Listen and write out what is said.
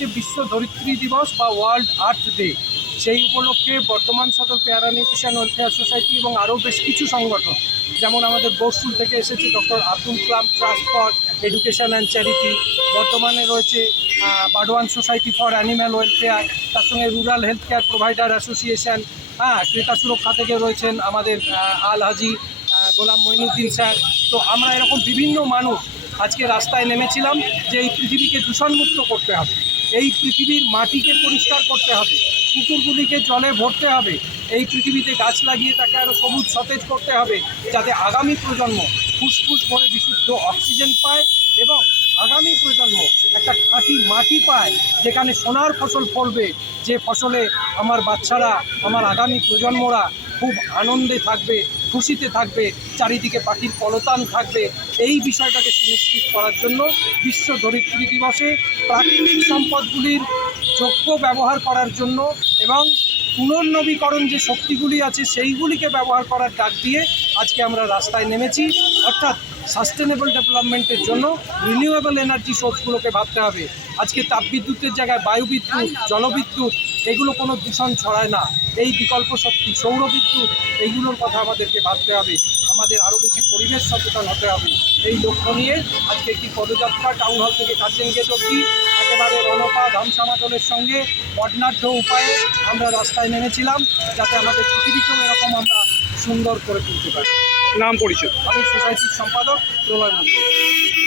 যে বিশ্ব ধরিত্রী দিবস বা ওয়ার্ল্ড আর্থ ডে, সেই উপলক্ষে বর্ধমান সদর পেয়ারা নিউট্রিশন ওয়েলফেয়ার সোসাইটি এবং আরও বেশ কিছু সংগঠন, যেমন আমাদের বোরসুল থেকে এসেছে doctor Abdul Kalam trust for education and charity, বর্তমানে রয়েছে Burdwan society for animal welfare, তার সঙ্গে rural health care provider association, ক্রেতা সুরক্ষা থেকে রয়েছেন আমাদের আল হাজি গোলাম মঈনুদ্দিন স্যার। তো আমরা এরকম বিভিন্ন মানুষ আজকে রাস্তায় নেমেছিলাম যে এই পৃথিবীকে দূষণমুক্ত করতে হবে, এই পৃথিবীর মাটিকে পরিষ্কার করতে হবে, পুকুরগুলিকে জলে ভরতে হবে, এই পৃথিবীতে গাছ লাগিয়ে তাকে আরও সবুজ সতেজ করতে হবে, যাতে আগামী প্রজন্ম ফুসফুস ভরে বিশুদ্ধ অক্সিজেন পায় এবং আগামী প্রজন্ম একটা খাঁটি মাটি পায় যেখানে সোনার ফসল ফলবে, যে ফসলে আমার বাচ্চারা, আমার আগামী প্রজন্মরা খুব আনন্দে থাকবে, খুশিতে থাকবে, চারিদিকে পাখির কলতান থাকবে। এই বিষয়টাকে সুনিশ্চিত করার জন্য বিশ্ব ধরিত্রী দিবসে প্রাকৃতিক সম্পদগুলির যোগ্য ব্যবহার করার জন্য এবং পুনর্নবীকরণ যে শক্তিগুলি আছে সেইগুলিকে ব্যবহার করার ডাক দিয়ে আজকে আমরা রাস্তায় নেমেছি। অর্থাৎ সাস্টেনেবল ডেভেলপমেন্টের জন্য রিনিউয়েবল এনার্জি সোর্সগুলোকে ভাবতে হবে। আজকে তাপবিদ্যুতের জায়গায় বায়ুবিদ্যুৎ, জলবিদ্যুৎ, এগুলো কোনো দূষণ ছড়ায় না। এই বিকল্প শক্তি সৌরবিদ্যুৎ, এইগুলোর কথা আমাদেরকে ভাবতে হবে। আমাদের আরও বেশি পরিবেশ সচেতন হতে হবে। এই লক্ষ্য নিয়ে আজকে একটি পদযাত্রা টাউন হল থেকে কার্জন গেট অবধি একেবারে রণপা ধামসামাদলের সঙ্গে বর্ণাঢ্য উপায়ে আমরা রাস্তায় নেমেছিলাম, যাতে আমাদের পৃথিবীকেও এরকম আমরা সুন্দর করে তুলতে পারি। নাম পরিচয়? আমি সোসাইটির সম্পাদক প্রলয় মন্ডল।